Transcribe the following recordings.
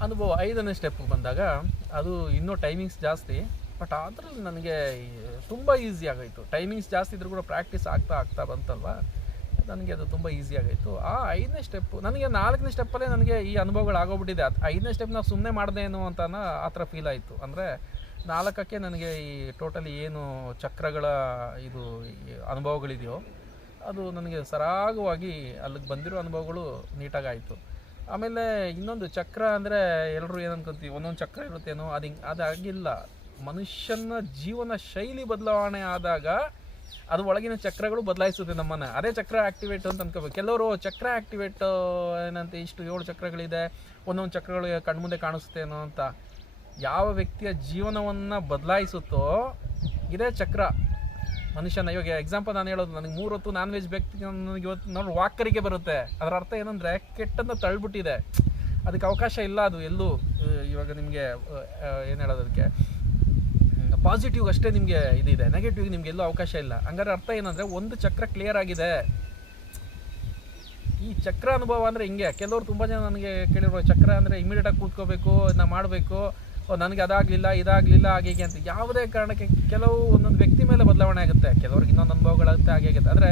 ಅನುಭವ ಐದನೇ ಸ್ಟೆಪ್ ಬಂದಾಗ ಅದು ಇನ್ನೂ ಟೈಮಿಂಗ್ಸ್ ಜಾಸ್ತಿ ಬಟ್ ಆದ್ರೂ ನನಗೆ ತುಂಬ ಈಸಿ ಆಗೋಯ್ತು ಟೈಮಿಂಗ್ಸ್ ಜಾಸ್ತಿ ಇದ್ರೂ ಕೂಡ ಪ್ರಾಕ್ಟೀಸ್ ಆಗ್ತಾ ಆಗ್ತಾ ಬಂತಲ್ವಾ? ನನಗೆ ಅದು ತುಂಬ ಈಸಿ ಆಗಿತ್ತು ಆ ಐದನೇ ಸ್ಟೆಪ್ ನನಗೆ ನಾಲ್ಕನೇ ಸ್ಟೆಪ್ಪಲ್ಲೇ ನನಗೆ ಈ ಅನುಭವಗಳು ಆಗೋಗ್ಬಿಟ್ಟಿದೆ. ಐದನೇ ಸ್ಟೆಪ್ ನಾವು ಸುಮ್ಮನೆ ಮಾಡಿದೇನು ಅಂತ ಆ ಥರ ಫೀಲ್ ಆಯಿತು. ಅಂದರೆ ನಾಲ್ಕಕ್ಕೆ ನನಗೆ ಈ ಟೋಟಲಿ ಏನು ಚಕ್ರಗಳ ಇದು ಅನುಭವಗಳಿದೆಯೋ, ಅದು ನನಗೆ ಸರಾಗವಾಗಿ ಅಲ್ಲಿಗೆ ಬಂದಿರೋ ಅನುಭವಗಳು ನೀಟಾಗಿ ಆಯಿತು ಆಮೇಲೆ ಇನ್ನೊಂದು ಚಕ್ರ ಅಂದರೆ ಎಲ್ಲರೂ ಏನು ಒಂದೊಂದು ಚಕ್ರ ಇರುತ್ತೇನೋ ಅದು ಹಿಂಗೆ ಅದಾಗಿಲ್ಲ. ಮನುಷ್ಯನ ಜೀವನ ಶೈಲಿ ಬದಲಾವಣೆ ಆದಾಗ ಅದು ಒಳಗಿನ ಚಕ್ರಗಳು ಬದಲಾಯಿಸುತ್ತೆ ನಮ್ಮನ್ನು. ಅದೇ ಚಕ್ರ ಆಕ್ಟಿವೇಟ್ ಅಂತ ಅನ್ಕೋಬೇಕು. ಕೆಲವರು ಚಕ್ರ ಆಕ್ಟಿವೇಟ್ ಏನಂತ, ಇಷ್ಟು ಏಳು ಚಕ್ರಗಳಿದೆ, ಒಂದೊಂದು ಚಕ್ರಗಳು ಕಣ್ಮುಂದೆ ಕಾಣಿಸುತ್ತೇನೋ ಅಂತ. ಯಾವ ವ್ಯಕ್ತಿಯ ಜೀವನವನ್ನು ಬದಲಾಯಿಸುತ್ತೋ, ಇದೇ ಚಕ್ರ. ಮನುಷ್ಯನ, ಇವಾಗ ಎಕ್ಸಾಂಪಲ್ ನಾನು ಹೇಳೋದು, ನನಗೆ ಮೂರು ಹೊತ್ತು ನಾನ್ ವೆಜ್ ವ್ಯಕ್ತಿ ನನಗೆ ಇವತ್ತು ನೋಡಿ ವಾಕರಿಗೆ ಬರುತ್ತೆ. ಅದರ ಅರ್ಥ ಏನಂದರೆ ಕೆಟ್ಟನ್ನು ತಳ್ಬಿಟ್ಟಿದೆ. ಅದಕ್ಕೆ ಅವಕಾಶ ಇಲ್ಲ ಅದು ಎಲ್ಲೂ. ಇವಾಗ ನಿಮಗೆ ಏನು ಹೇಳೋದಕ್ಕೆ ಪಾಸಿಟಿವ್ ಅಷ್ಟೇ ನಿಮಗೆ ಇದಿದೆ. ನೆಗೆಟಿವ್ ನಿಮ್ಗೆ ಎಲ್ಲೂ ಅವಕಾಶ ಇಲ್ಲ. ಹಂಗಾರೆ ಅರ್ಥ ಏನಂದರೆ ಒಂದು ಚಕ್ರ ಕ್ಲಿಯರ್ ಆಗಿದೆ. ಈ ಚಕ್ರ ಅನುಭವ ಅಂದರೆ ಹಿಂಗೆ. ಕೆಲವರು ತುಂಬ ಜನ ನನಗೆ ಕೇಳಿರೋ ಚಕ್ರ ಅಂದರೆ ಇಮಿಡಿಯೇಟಾಗಿ ಕೂತ್ಕೋಬೇಕು ನಾ ಮಾಡಬೇಕು. ನನಗೆ ಅದಾಗಲಿಲ್ಲ, ಇದಾಗಲಿಲ್ಲ, ಹಾಗೆ ಹೀಗೆ ಅಂತ. ಯಾವುದೇ ಕಾರಣಕ್ಕೆ ಕೆಲವು ಒಂದೊಂದು ವ್ಯಕ್ತಿ ಮೇಲೆ ಬದಲಾವಣೆ ಆಗುತ್ತೆ. ಕೆಲವ್ರಿಗೆ ಇನ್ನೊಂದು ಅನುಭವಗಳಾಗುತ್ತೆ, ಹಾಗೆ ಆಗುತ್ತೆ ಆದರೆ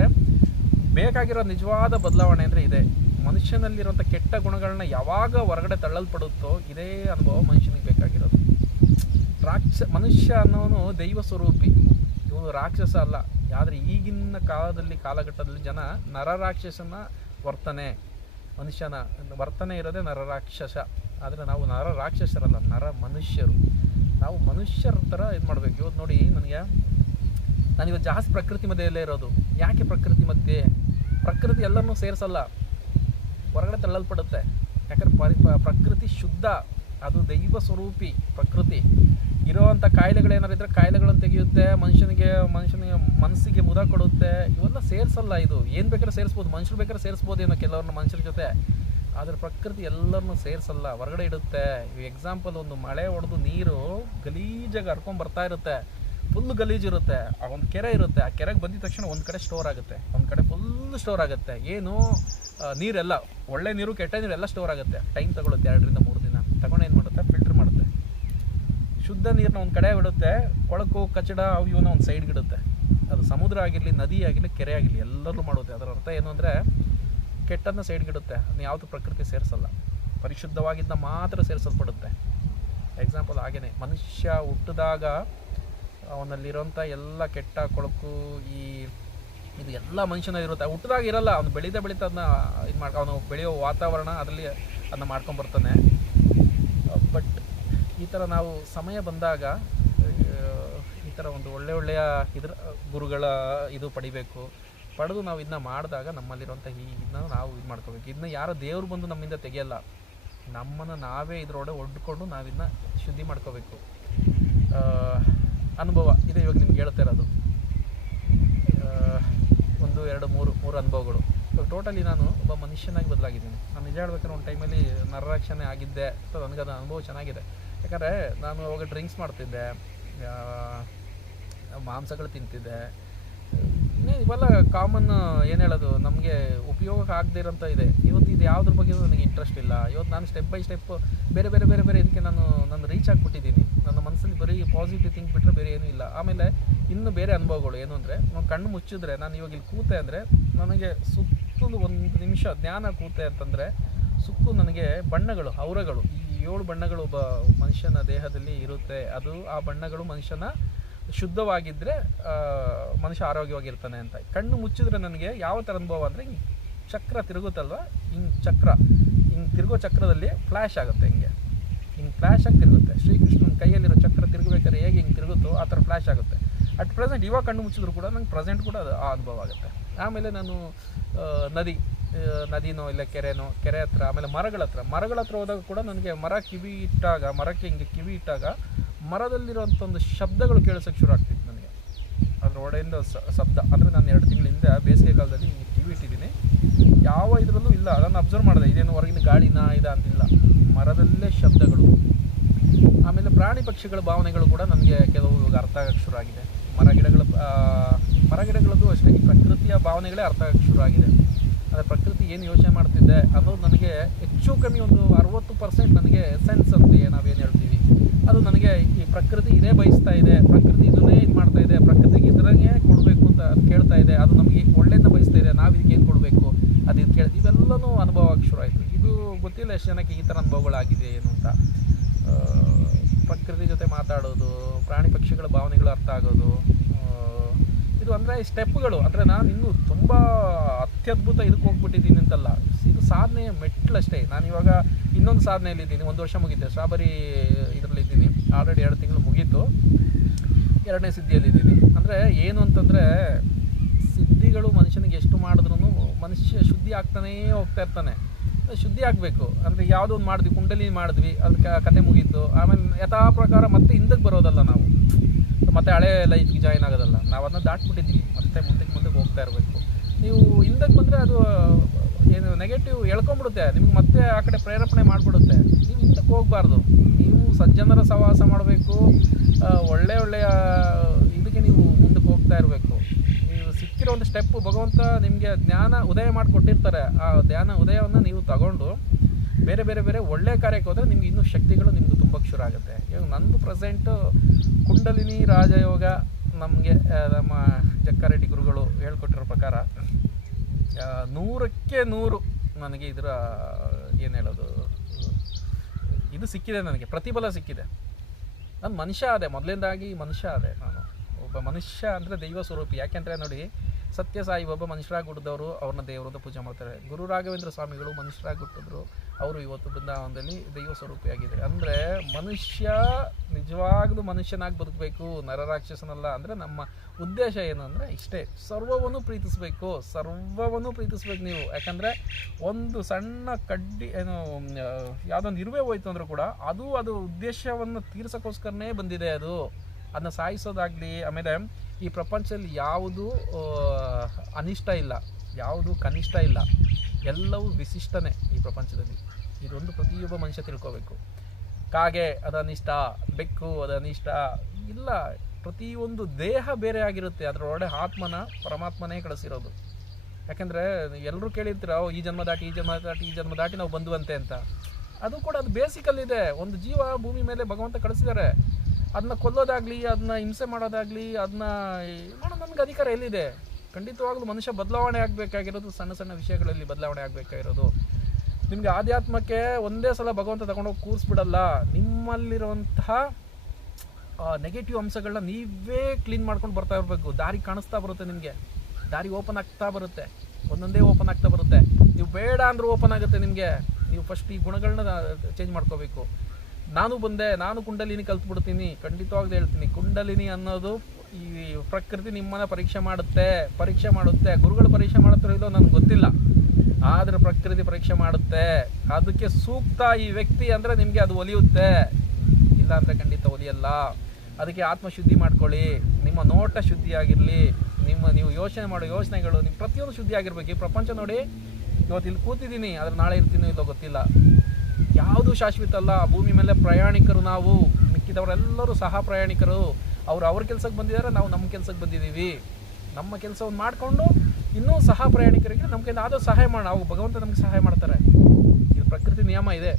ಬೇಕಾಗಿರೋ ನಿಜವಾದ ಬದಲಾವಣೆ ಅಂದರೆ ಇದೆ. ಮನುಷ್ಯನಲ್ಲಿರುವಂಥ ಕೆಟ್ಟ ಗುಣಗಳನ್ನ ಯಾವಾಗ ಹೊರಗಡೆ ತಳ್ಳಲ್ಪಡುತ್ತೋ ಇದೇ ಅನುಭವ ಮನುಷ್ಯನಿಗೆ ಬೇಕಾಗಿರೋದು. ರಾಕ್ಷ ಮನುಷ್ಯ ಅನ್ನೋನು ದೈವ ಸ್ವರೂಪಿ. ಇವನು ರಾಕ್ಷಸ ಅಲ್ಲ. ಆದರೆ ಈಗಿನ ಕಾಲದಲ್ಲಿ, ಕಾಲಘಟ್ಟದಲ್ಲಿ ಜನ ನರ ರಾಕ್ಷಸನ ವರ್ತನೆ, ಮನುಷ್ಯನ, ವರ್ತನೆ ಇರೋದೇ ನರರಾಕ್ಷಸ ಆದರೆ ನಾವು ನರ ರಾಕ್ಷಸರಲ್ಲ, ನರ ಮನುಷ್ಯರು. ನಾವು ಮನುಷ್ಯರ ಥರ ಇದು ಮಾಡಬೇಕು. ಇವತ್ತು ನೋಡಿ ನನಗೆ ನಾನಿವತ್ತು ಜಾಸ್ತಿ ಪ್ರಕೃತಿ ಮಧ್ಯೆಯಲ್ಲೇ ಇರೋದು. ಯಾಕೆ ಪ್ರಕೃತಿ ಮಧ್ಯೆ? ಪ್ರಕೃತಿ ಎಲ್ಲರನ್ನೂ ಸೇರಿಸಲ್ಲ. ಹೊರಗಡೆ ತಳ್ಳಲ್ಪಡುತ್ತೆ. ಯಾಕಂದ್ರೆ ಪರಿ ಪ್ರಕೃತಿ ಶುದ್ಧ. ಅದು ದೈವ ಸ್ವರೂಪಿ, ಪ್ರಕೃತಿ. ಇರೋವಂಥ ಕಾಯಿಲೆಗಳೇನಾರು ಇದ್ರೆ ಕಾಯಿಲೆಗಳನ್ನು ತೆಗೆಯುತ್ತೆ, ಮನುಷ್ಯನಿಗೆ ಮನುಷ್ಯನಿಗೆ ಮನಸ್ಸಿಗೆ ಮುದ ಕೊಡುತ್ತೆ, ಇವೆಲ್ಲ ಸೇರಿಸಲ್ಲ ಇದು. ಏನು ಬೇಕಾದ್ರೆ ಸೇರಿಸ್ಬೋದು, ಮನುಷ್ಯರು ಬೇಕಾದ್ರೆ ಸೇರಿಸ್ಬೋದು ಏನೋ ಕೆಲವ್ರನ್ನ ಮನುಷ್ಯರ ಜೊತೆ. ಆದರೆ ಪ್ರಕೃತಿ ಎಲ್ಲರನ್ನೂ ಸೇರಿಸಲ್ಲ, ಹೊರಗಡೆ ಇಡುತ್ತೆ. ಎಕ್ಸಾಂಪಲ್ ಒಂದು ಮಳೆ ಹೊಡೆದು ನೀರು ಗಲೀಜಾಗಿ ಹರ್ಕೊಂಡು ಬರ್ತಾ ಇರುತ್ತೆ. ಫುಲ್ ಗಲೀಜ್ ಇರುತ್ತೆ. ಆ ಒಂದು ಕೆರೆ ಇರುತ್ತೆ. ಆ ಕೆರೆಗೆ ಬಂದಿದ ತಕ್ಷಣ ಒಂದು ಕಡೆ ಸ್ಟೋರ್ ಆಗುತ್ತೆ. ಒಂದು ಕಡೆ ಫುಲ್ ಸ್ಟೋರ್ ಆಗುತ್ತೆ. ಏನು? ನೀರೆಲ್ಲ. ಒಳ್ಳೆ ನೀರು, ಕೆಟ್ಟ ನೀರು ಎಲ್ಲ ಸ್ಟೋರ್ ಆಗುತ್ತೆ. ಟೈಮ್ ತಗೊಳುತ್ತೆ, ಎರಡರಿಂದ ಮೂರು ದಿನ. ತಗೊಂಡು ಏನು ಮಾಡುತ್ತೆ? ಫಿಲ್ಟರ್ ಮಾಡುತ್ತೆ. ಶುದ್ಧ ನೀರನ್ನ ಒಂದು ಕಡೆ ಬಿಡುತ್ತೆ, ಕೊಳಕು, ಕಚಡ ಅವು ಇವನ್ನ ಒಂದು ಸೈಡ್ಗೆ ಇಡುತ್ತೆ ಅದು ಸಮುದ್ರ ಆಗಿರಲಿ, ನದಿ ಆಗಿರಲಿ, ಕೆರೆ ಆಗಿರಲಿ ಎಲ್ಲರೂ ಮಾಡುತ್ತೆ. ಅದರ ಅರ್ಥ ಏನು ಅಂದರೆ ಕೆಟ್ಟದನ್ನ ಸೈಡ್ಗೆ ಇಡುತ್ತೆ ಅದನ್ನ ಯಾವುದು ಪ್ರಕೃತಿ ಸೇರಿಸಲ್ಲ. ಪರಿಶುದ್ಧವಾಗಿದ್ದ ಮಾತ್ರ ಸೇರಿಸಲ್ಪಡುತ್ತೆ. ಎಕ್ಸಾಂಪಲ್ ಹಾಗೇನೆ, ಮನುಷ್ಯ ಹುಟ್ಟಿದಾಗ ಅವನಲ್ಲಿರೋಂಥ ಎಲ್ಲ ಕೆಟ್ಟ ಕೊಳಕು, ಈ ಇದು ಎಲ್ಲ ಮನುಷ್ಯನ ಇರುತ್ತೆ. ಹುಟ್ಟಿದಾಗ ಇರಲ್ಲ, ಅವ್ನು ಬೆಳೀತಾ ಬೆಳೀತಾ ಅದನ್ನ ಇದು ಮಾಡಿ ಅವನು ಬೆಳೆಯೋ ವಾತಾವರಣ ಅದರಲ್ಲಿ ಅದನ್ನ ಮಾಡ್ಕೊಂಬರ್ತಾನೆ ಈ ಥರ ನಾವು ಸಮಯ ಬಂದಾಗ ಈ ಥರ ಒಂದು ಒಳ್ಳೆ ಒಳ್ಳೆಯ ಇದ್ರ ಗುರುಗಳ ಇದು ಪಡಿಬೇಕು. ಪಡೆದು ನಾವು ಇದನ್ನ ಮಾಡಿದಾಗ ನಮ್ಮಲ್ಲಿರುವಂಥ ಈ ಇದನ್ನ ನಾವು ಇದು ಮಾಡ್ಕೋಬೇಕು. ಇದನ್ನ ಯಾರೋ ದೇವ್ರು ಬಂದು ನಮ್ಮಿಂದ ತೆಗೆಯಲ್ಲ. ನಮ್ಮನ್ನು ನಾವೇ ಇದರೊಳಗೆ ಒಡ್ಕೊಂಡು ನಾವಿನ್ನ ಶುದ್ಧಿ ಮಾಡ್ಕೋಬೇಕು. ಅನುಭವ. ಇದೆ ಇವಾಗ ನಿಮ್ಗೆ ಹೇಳ್ತಾ ಇರೋದು. ಒಂದು, ಎರಡು, ಮೂರು ಮೂರು ಅನುಭವಗಳು. ಇವಾಗ ಟೋಟಲಿ ನಾನು ಒಬ್ಬ ಮನುಷ್ಯನಾಗಿ ಬದಲಾಗಿದ್ದೀನಿ. ನಾನು ನಿಜ ಹೇಳ್ಬೇಕಾದ್ರೆ ಒಂದು ಟೈಮಲ್ಲಿ ನರರಕ್ಷಣೆ ಆಗಿದ್ದೆ. ಸೊ ನನಗದು ಅನುಭವ ಚೆನ್ನಾಗಿದೆ. ಯಾಕಂದರೆ ನಾನು ಅವಾಗ ಡ್ರಿಂಕ್ಸ್ ಮಾಡ್ತಿದ್ದೆ. ಮಾಂಸಗಳು ತಿಂತಿದ್ದೆ. ಇವೆಲ್ಲ ಕಾಮನ್ ಏನು ಹೇಳೋದು, ನಮಗೆ ಉಪಯೋಗಕ್ಕೆ ಆಗದಿರೋಂಥ ಇದೆ. ಇವತ್ತು ಇದು ಯಾವುದ್ರ ಬಗ್ಗೆ ನನಗೆ ಇಂಟ್ರೆಸ್ಟ್ ಇಲ್ಲ. ಇವತ್ತು ನಾನು ಸ್ಟೆಪ್ ಬೈ ಸ್ಟೆಪ್ ಬೇರೆ ಬೇರೆ ಬೇರೆ ಬೇರೆ ಇದಕ್ಕೆ ನಾನು ನಾನು ರೀಚ್ ಆಗಿಬಿಟ್ಟಿದ್ದೀನಿ. ನನ್ನ ಮನಸ್ಸಲ್ಲಿ ಬರೀ ಪಾಸಿಟಿವ್ ಥಿಂಕ್ ಬಿಟ್ಟರೆ ಬೇರೆ ಏನೂ ಇಲ್ಲ. ಆಮೇಲೆ ಇನ್ನು ಬೇರೆ ಅನುಭವಗಳು ಏನು ಅಂದರೆ ನಾನು ಕಣ್ಣು ಮುಚ್ಚಿದ್ರೆ, ನಾನು ಇವಾಗ ಇಲ್ಲಿ ಕೂತೆ ಅಂದರೆ, ನನಗೆ ಸುತ್ತಲೂ ಒಂದು ನಿಮಿಷ ಜ್ಞಾನ ಕೂತೆ ಅಂತಂದರೆ ಸುತ್ತು ನನಗೆ ಬಣ್ಣಗಳು ಔರಗಳು ಏಳು ಬಣ್ಣಗಳು ಒಬ್ಬ ಮನುಷ್ಯನ ದೇಹದಲ್ಲಿ ಇರುತ್ತೆ. ಅದು ಆ ಬಣ್ಣಗಳು ಮನುಷ್ಯನ ಶುದ್ಧವಾಗಿದ್ದರೆ ಮನುಷ್ಯ ಆರೋಗ್ಯವಾಗಿರ್ತಾನೆ ಅಂತ. ಕಣ್ಣು ಮುಚ್ಚಿದ್ರೆ ನನಗೆ ಯಾವ ಥರ ಅನುಭವ ಅಂದರೆ ಹಿಂಗೆ ಚಕ್ರ ತಿರುಗುತ್ತಲ್ವ? ಹಿಂಗೆ ಚಕ್ರ. ಹಿಂಗೆ ತಿರುಗೋ ಚಕ್ರದಲ್ಲಿ ಫ್ಲ್ಯಾಶ್ ಆಗುತ್ತೆ ಹಿಂಗೆ. ಹಿಂಗೆ ಫ್ಲ್ಯಾಶ್ ಆಗಿ ತಿರುಗುತ್ತೆ. ಶ್ರೀಕೃಷ್ಣನ ಕೈಯಲ್ಲಿರೋ ಚಕ್ರ ತಿರುಗಬೇಕಾದ್ರೆ ಹೇಗೆ ಹಿಂಗೆ ತಿರುಗುತ್ತೋ ಆ ಥರ ಫ್ಲ್ಯಾಶ್ ಆಗುತ್ತೆ. ಅಟ್ ಪ್ರೆಸೆಂಟ್ ಇವಾಗ ಕಣ್ಣು ಮುಚ್ಚಿದ್ರು ಕೂಡ ನಂಗೆ ಪ್ರೆಸೆಂಟ್ ಕೂಡ ಅದು ಆ ಅನುಭವ ಆಗುತ್ತೆ. ಆಮೇಲೆ ನಾನು ನದಿ ನದಿನೋ ಇಲ್ಲ ಕೆರೆನೋ, ಕೆರೆ ಹತ್ರ, ಆಮೇಲೆ ಮರಗಳ ಹತ್ರ ಮರಗಳ ಹತ್ರ ಹೋದಾಗ ಕೂಡ ನನಗೆ ಮರ ಕಿವಿ ಇಟ್ಟಾಗ, ಮರಕ್ಕೆ ಹಿಂಗೆ ಕಿವಿ ಇಟ್ಟಾಗ ಮರದಲ್ಲಿರುವಂಥ ಒಂದು ಶಬ್ದಗಳು ಕೇಳಿಸೋಕ್ಕೆ ಶುರು ಆಗ್ತಿತ್ತು ನನಗೆ. ಅದ್ರ ಒಡೆಯಿಂದ ಶಬ್ದ, ಅಂದರೆ ನಾನು ಎರಡು ತಿಂಗಳಿಂದ ಬೇಸಿಗೆ ಕಾಲದಲ್ಲಿ ಹಿಂಗೆ ಕಿವಿ ಇಟ್ಟಿದ್ದೀನಿ. ಯಾವ ಇದರಲ್ಲೂ ಇಲ್ಲ, ಅದನ್ನು ಅಬ್ಸರ್ವ್ ಮಾಡಿದೆ, ಇದೇನು ಹೊರಗಿನ ಗಾಳಿನ ಇದ ಅಂತಿಲ್ಲ. ಮರದಲ್ಲೇ ಶಬ್ದಗಳು. ಆಮೇಲೆ ಪ್ರಾಣಿ ಪಕ್ಷಿಗಳ ಭಾವನೆಗಳು ಕೂಡ ನನಗೆ ಕೆಲವು ಅರ್ಥ ಆಗಕ್ಕೆ ಶುರು ಆಗಿದೆ. ಮರ ಗಿಡಗಳ ಮರ ಅಷ್ಟೇ. ಈ ಪ್ರಕೃತಿಯ ಭಾವನೆಗಳೇ ಅರ್ಥ ಆಗಕ್ಕೆ ಶುರು ಆಗಿದೆ ಅಂದರೆ ಪ್ರಕೃತಿ ಏನು ಯೋಚನೆ ಮಾಡ್ತಿದ್ದೆ ಅನ್ನೋದು ನನಗೆ ಹೆಚ್ಚು ಕಮ್ಮಿ ಒಂದು ಅರವತ್ತು ಪರ್ಸೆಂಟ್ ನನಗೆ ಸೆನ್ಸ್ ಅಂತ ನಾವೇನು ಹೇಳ್ತೀವಿ. ಅದು ನನಗೆ ಈ ಪ್ರಕೃತಿ ಇದೇ ಬಯಸ್ತಾ ಇದೆ, ಪ್ರಕೃತಿ ಇದನ್ನೇ ಇದು ಮಾಡ್ತಾ ಇದೆ, ಪ್ರಕೃತಿಗೆ ಇದನ್ನೇ ಕೊಡಬೇಕು ಅಂತ ಕೇಳ್ತಾ ಇದೆ. ಅದು ನಮಗೆ ಒಳ್ಳೆಯದನ್ನ ಬಯಸ್ತಾ ಇದೆ, ನಾವು ಇದಕ್ಕೆ ಏನು ಕೊಡಬೇಕು? ಅದು ಇದು ಕೇಳಿ ಇವೆಲ್ಲನೂ ಅನುಭವ ಆಗಕ್ಕೆ ಶುರು ಆಯಿತು ಇದು ಗೊತ್ತಿಲ್ಲ ಎಷ್ಟು ಜನಕ್ಕೆ ಈ ಥರ ಅನುಭವಗಳಾಗಿದೆ ಏನು ಅಂತ ಆ, ಪ್ರಕೃತಿ ಜೊತೆ ಮಾತಾಡೋದು ಪ್ರಾಣಿ ಪಕ್ಷಿಗಳ ಭಾವನೆಗಳು ಅರ್ಥ ಆಗೋದು ಆ, ಇದು ಅಂದರೆ ಸ್ಟೆಪ್ಗಳು ಅಂದರೆ ನಾನು ಇನ್ನೂ ತುಂಬ ಅತ್ಯದ್ಭುತ ಇದಕ್ಕೆ ಹೋಗ್ಬಿಟ್ಟಿದ್ದೀನಿ ಅಂತಲ್ಲ. ಇದು ಸಾಧನೆ ಮೆಟ್ಲಷ್ಟೇ. ನಾನು ಇವಾಗ ಇನ್ನೊಂದು ಸಾಧನೆಯಲ್ಲಿದ್ದೀನಿ ಒಂದು ವರ್ಷ ಮುಗಿತೆ. ಸ್ಟ್ರಾಬೆರಿ ಇದರಲ್ಲಿದ್ದೀನಿ ಆಲ್ರೆಡಿ ಎರಡು ತಿಂಗಳು ಮುಗೀತು. ಎರಡನೇ ಸಿದ್ಧಿಯಲ್ಲಿದ್ದೀನಿ ಅಂದರೆ ಏನು ಅಂತಂದರೆ, ಸಿದ್ಧಿಗಳು ಮನುಷ್ಯನಿಗೆ ಎಷ್ಟು ಮಾಡಿದ್ರೂ ಮನುಷ್ಯ ಶುದ್ಧಿ ಆಗ್ತಾನೇ ಹೋಗ್ತಾ ಇರ್ತಾನೆ. ಶುದ್ಧಿ ಆಗಬೇಕು. ಅಂದರೆ ಯಾವುದೋ ಒಂದು ಮಾಡಿದ್ವಿ. ಕುಂಡಲಿ ಮಾಡಿದ್ವಿ. ಅದಕ್ಕೆ ಕತೆ ಮುಗೀತು. ಆಮೇಲೆ ಯಥಾ ಪ್ರಕಾರ ಮತ್ತೆ ಹಿಂದಕ್ಕೆ ಬರೋದಲ್ಲ ನಾವು. ಮತ್ತೆ ಹಳೆ ಲೈಫ್ಗೆ ಜಾಯಿನ್ ಆಗೋದಲ್ಲ. ನಾವು ಅದನ್ನ ದಾಟ್ಬಿಟ್ಟಿದ್ದೀವಿ. ಮತ್ತೆ ಮುಂದಕ್ಕೆ ಮುಂದಕ್ಕೆ ಹೋಗ್ತಾ ಇರಬೇಕು. ನೀವು ಹಿಂದಕ್ಕೆ ಬಂದರೆ ಅದು, ಏನು ನೆಗೆಟಿವ್ ಎಳ್ಕೊಂಬಿಡುತ್ತೆ ನಿಮ್ಗೆ ಮತ್ತೆ ಆ ಕಡೆ ಪ್ರೇರೇಪಣೆ ಮಾಡಿಬಿಡುತ್ತೆ. ನೀವು ಹಿಂದಕ್ಕೆ ಹೋಗಬಾರ್ದು. ನೀವು ಸಜ್ಜನರ ಸಹವಾಸ ಮಾಡಬೇಕು. ಒಳ್ಳೆ ಒಳ್ಳೆಯ ಇದಕ್ಕೆ ನೀವು ಮುಂದಕ್ಕೆ ಹೋಗ್ತಾ ಇರಬೇಕು. ನೀವು ಸಿಕ್ಕಿರೋ ಒಂದು ಸ್ಟೆಪ್ಪು ಭಗವಂತ ನಿಮಗೆ ಜ್ಞಾನ ಉದಯ ಮಾಡಿಕೊಟ್ಟಿರ್ತಾರೆ. ಆ ಧ್ಯಾನ ಉದಯವನ್ನು ನೀವು ತಗೊಂಡು ಬೇರೆ ಬೇರೆ ಬೇರೆ ಒಳ್ಳೆ ಕಾರ್ಯಕ್ಕೆ ಹೋದರೆ ನಿಮ್ಗೆ ಇನ್ನೂ ಶಕ್ತಿಗಳು ನಿಮ್ಗೆ ತುಂಬ ಶುರು ಆಗುತ್ತೆ. ಇವಾಗ ನಂದು ಪ್ರೆಸೆಂಟು ಕುಂಡಲಿನಿ ರಾಜಯೋಗ ನಮಗೆ ನಮ್ಮ ಜಕ್ಕಾರೆಡ್ಡಿ ಗುರುಗಳು ಹೇಳ್ಕೊಟ್ಟಿರೋ ಪ್ರಕಾರ ನೂರಕ್ಕೆ ನೂರು ನನಗೆ ಇದರ ಏನು ಹೇಳೋದು, ಇದು ಸಿಕ್ಕಿದೆ ನನಗೆ, ಪ್ರತಿಫಲ ಸಿಕ್ಕಿದೆ. ನಾನು ಮನುಷ್ಯ ಆದೆ, ಮೊದಲಿಂದಾಗಿ ಮನುಷ್ಯ ಆದೆ ನಾನು. ಒಬ್ಬ ಮನುಷ್ಯ ಅಂದರೆ ದೈವ ಸ್ವರೂಪಿ. ಯಾಕೆಂದರೆ ನೋಡಿ ಸತ್ಯ ಸಾಯಿ ಒಬ್ಬ ಮನುಷ್ಯರಾಗಿ ಹುಟ್ಟಿದವರು ಅವ್ರನ್ನ ದೇವರು ಅಂತ ಪೂಜೆ ಮಾಡ್ತಾರೆ. ಗುರು ರಾಘವೇಂದ್ರ ಸ್ವಾಮಿಗಳು ಮನುಷ್ಯರಾಗಿ ಹುಟ್ಟಿದ್ರು ಅವರು ಇವತ್ತು ಬೃಂದಾವನದಲ್ಲಿ ದೈವ ಸ್ವರೂಪಿಯಾಗಿದ್ದಾರೆ. ಅಂದರೆ ಮನುಷ್ಯ ನಿಜವಾಗ್ಲೂ ಮನುಷ್ಯನಾಗಿ ಬದುಕಬೇಕು, ನರರಾಕ್ಷಸನಲ್ಲ ಅಂದರೆ ನಮ್ಮ ಉದ್ದೇಶ ಏನು ಅಂದರೆ ಇಷ್ಟೇ. ಸರ್ವವನ್ನು ಪ್ರೀತಿಸಬೇಕು, ಸರ್ವವನ್ನು ಪ್ರೀತಿಸ್ಬೇಕು ನೀವು. ಯಾಕಂದರೆ ಒಂದು ಸಣ್ಣ ಕಡ್ಡಿ, ಏನು, ಯಾವುದೋ ಇರುವೆ ಹೋಯ್ತು ಅಂದರೂ ಕೂಡ ಅದು ಅದು ಉದ್ದೇಶವನ್ನು ತೀರ್ಸೋಕ್ಕೋಸ್ಕರನೇ ಬಂದಿದೆ ಅದು. ಅದನ್ನ ಸಾಯಿಸೋದಾಗಲಿ, ಆಮೇಲೆ ಈ ಪ್ರಪಂಚದಲ್ಲಿ ಯಾವುದು ಅನಿಷ್ಟ ಇಲ್ಲ ಯಾವುದು ಕನಿಷ್ಠ ಇಲ್ಲ ಎಲ್ಲವೂ ವಿಶಿಷ್ಟನೇ ಈ ಪ್ರಪಂಚದಲ್ಲಿ. ಇದೊಂದು ಪ್ರತಿಯೊಬ್ಬ ಮನುಷ್ಯ ತಿಳ್ಕೋಬೇಕು. ಕಾಗೆ ಅದು ಅನಿಷ್ಟ ಬೆಕ್ಕು ಅದು ಅನಿಷ್ಟ ಇಲ್ಲ ಪ್ರತಿಯೊಂದು ದೇಹ ಬೇರೆ ಆಗಿರುತ್ತೆ. ಅದರೊಳಗೆ ಆತ್ಮನ ಪರಮಾತ್ಮನೇ ಕಳಿಸಿರೋದು. ಯಾಕೆಂದರೆ ಎಲ್ಲರೂ ಕೇಳಿರ್ತೀರ "ಓ, ಈ ಜನ್ಮ ದಾಟಿ ಈ ಜನ್ಮ ದಾಟಿ ಈ ಜನ್ಮ ದಾಟಿ ನಾವು ಬಂದುವಂತೆ ಅಂತ. ಅದು ಕೂಡ ಅದು ಬೇಸಿಕಲ್ಲಿದೆ. ಒಂದು ಜೀವ ಭೂಮಿ ಮೇಲೆ ಭಗವಂತ ಕಳಿಸಿದ್ದಾರೆ. ಅದನ್ನ ಕೊಲ್ಲೋದಾಗ್ಲಿ ಅದನ್ನ ಹಿಂಸೆ ಮಾಡೋದಾಗಲಿ ಅದನ್ನ ಮಾಡೋ ನನಗೆ ಅಧಿಕಾರ ಎಲ್ಲಿದೆ? ಖಂಡಿತವಾಗ್ಲೂ ಮನುಷ್ಯ ಬದಲಾವಣೆ ಆಗಬೇಕಾಗಿರೋದು, ಸಣ್ಣ ಸಣ್ಣ ವಿಷಯಗಳಲ್ಲಿ ಬದಲಾವಣೆ ಆಗಬೇಕಾಗಿರೋದು. ನಿಮಗೆ ಆಧ್ಯಾತ್ಮಕ್ಕೆ ಒಂದೇ ಸಲ ಭಗವಂತ ತಗೊಂಡೋಗಿ ಕೂರಿಸ್ಬಿಡಲ್ಲ ನಿಮ್ಮಲ್ಲಿರುವಂತಹ ನೆಗೆಟಿವ್ ಅಂಶಗಳನ್ನ ನೀವೇ ಕ್ಲೀನ್ ಮಾಡ್ಕೊಂಡು ಬರ್ತಾ ಇರಬೇಕು. ದಾರಿ ಕಾಣಿಸ್ತಾ ಬರುತ್ತೆ ನಿಮಗೆ. ದಾರಿ ಓಪನ್ ಆಗ್ತಾ ಬರುತ್ತೆ. ಒಂದೊಂದೇ ಓಪನ್ ಆಗ್ತಾ ಬರುತ್ತೆ. ನೀವು ಬೇಡ ಅಂದರೂ ಓಪನ್ ಆಗುತ್ತೆ ನಿಮಗೆ. ನೀವು ಫಸ್ಟ್ ಈ ಗುಣಗಳನ್ನ ಚೇಂಜ್ ಮಾಡ್ಕೋಬೇಕು. ನಾನು ಬಂದೆ, ನಾನು ಕುಂಡಲಿನಿ ಕಲ್ತ್ಬಿಡ್ತೀನಿ, ಖಂಡಿತವಾಗ್ಲೂ ಹೇಳ್ತೀನಿ. ಕುಂಡಲಿನಿ ಅನ್ನೋದು ಈ ಪ್ರಕೃತಿ ನಿಮ್ಮನ್ನ ಪರೀಕ್ಷೆ ಮಾಡುತ್ತೆ ಪರೀಕ್ಷೆ ಮಾಡುತ್ತೆ. ಗುರುಗಳು ಪರೀಕ್ಷೆ ಮಾಡುತ್ತಾರೋ ಇಲ್ಲೋ ನನಗೆ ಗೊತ್ತಿಲ್ಲ. ಆದರೆ ಪ್ರಕೃತಿ ಪರೀಕ್ಷೆ ಮಾಡುತ್ತೆ. ಅದಕ್ಕೆ ಸೂಕ್ತ ಈ ವ್ಯಕ್ತಿ ಅಂದರೆ ನಿಮಗೆ ಅದು ಒಲಿಯುತ್ತೆ. ಇಲ್ಲ ಅಂದರೆ ಖಂಡಿತ ಒಲಿಯಲ್ಲ. ಅದಕ್ಕೆ ಆತ್ಮಶುದ್ಧಿ ಮಾಡ್ಕೊಳ್ಳಿ. ನಿಮ್ಮ ನೋಟ ಶುದ್ಧಿಯಾಗಿರಲಿ. ನಿಮ್ಮ ನೀವು ಯೋಚನೆ ಮಾಡೋ ಯೋಚನೆಗಳು ನಿಮ್ಮ ಪ್ರತಿಯೊಂದು ಶುದ್ಧಿ ಆಗಿರ್ಬೇಕು ಈ ಪ್ರಪಂಚ ನೋಡಿ, ಇವತ್ತು ಇಲ್ಲಿ ಕೂತಿದ್ದೀನಿ, ಆದರೆ ನಾಳೆ ಇರ್ತೀನೋ ಇಲ್ಲೋ ಗೊತ್ತಿಲ್ಲ. ಯಾವುದು ಶಾಶ್ವತ ಅಲ್ಲ ಭೂಮಿ ಮೇಲೆ ಪ್ರಯಾಣಿಕರು ನಾವು, ಮಿಕ್ಕಿದವರೆಲ್ಲರೂ ಸಹ ಪ್ರಯಾಣಿಕರು. ಅವ್ರು ಅವ್ರ ಕೆಲಸಕ್ಕೆ ಬಂದಿದ್ದಾರೆ, ನಾವು ನಮ್ಮ ಕೆಲಸಕ್ಕೆ ಬಂದಿದ್ದೀವಿ. ನಮ್ಮ ಕೆಲಸವನ್ನು ಮಾಡಿಕೊಂಡು ಇನ್ನೂ ಸಹ ಪ್ರಯಾಣಿಕರಿಗೆ ನಮ್ಮ ಕೈಯಿಂದ ಆದೋ ಸಹಾಯ ಮಾಡೋಣ. ಅವು ಭಗವಂತ ನಮಗೆ ಸಹಾಯ ಮಾಡ್ತಾರೆ. ಇದು ಪ್ರಕೃತಿ ನಿಯಮ ಇದೆ.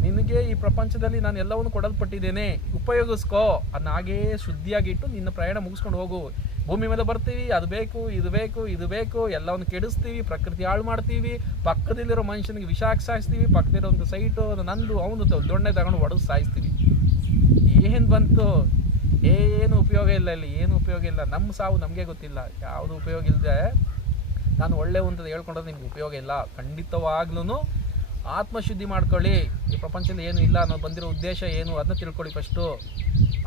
ನಿನಗೆ ಈ ಪ್ರಪಂಚದಲ್ಲಿ ನಾನು ಎಲ್ಲವನ್ನು ಕೊಡಲ್ಪಟ್ಟಿದ್ದೇನೆ. ಉಪಯೋಗಿಸ್ಕೋ. ಅದನ್ನ ಹಾಗೇ ಶುದ್ಧಿಯಾಗಿಟ್ಟು ನಿನ್ನ ಪ್ರಯಾಣ ಮುಗಿಸ್ಕೊಂಡು ಹೋಗು. ಭೂಮಿ ಮೇಲೆ ಬರ್ತೀವಿ, ಅದು ಬೇಕು, ಇದು ಬೇಕು ಇದು ಬೇಕು, ಎಲ್ಲವನ್ನು ಕೆಡಿಸ್ತೀವಿ, ಪ್ರಕೃತಿ ಹಾಳು ಮಾಡ್ತೀವಿ, ಪಕ್ಕದಲ್ಲಿರೋ ಮನುಷ್ಯನಿಗೆ ವಿಷ ಹಾಕಿ ಸಾಯಿಸ್ತೀವಿ ಪಕ್ಕದಲ್ಲಿರೋ ಒಂದು ಸೈಟು ನಂದು, ಅವನು ದೊಣ್ಣೆ ತಗೊಂಡು ಒಡೆದು ಸಾಯಿಸ್ತೀವಿ. ಏನು ಬಂತು? ಏನು ಉಪಯೋಗ ಇಲ್ಲ ಇಲ್ಲಿ, ಏನು ಉಪಯೋಗ ಇಲ್ಲ. ನಮ್ಮ ಸಾವು ನಮಗೆ ಗೊತ್ತಿಲ್ಲ. ಯಾವುದು ಉಪಯೋಗ ಇಲ್ಲದೆ ನಾನು ಒಳ್ಳೆ ಒಂದು ಹೇಳ್ಕೊಂಡ್ರೆ ನಿಮ್ಗೆ ಉಪಯೋಗ ಇಲ್ಲ. ಖಂಡಿತವಾಗ್ಲೂ ಆತ್ಮಶುದ್ಧಿ ಮಾಡ್ಕೊಳ್ಳಿ. ಈ ಪ್ರಪಂಚದಲ್ಲಿ ಏನು ಇಲ್ಲ ಅನ್ನೋ ಬಂದಿರೋ ಉದ್ದೇಶ ಏನು ಅದನ್ನ ತಿಳ್ಕೊಳ್ಳಿ ಫಸ್ಟು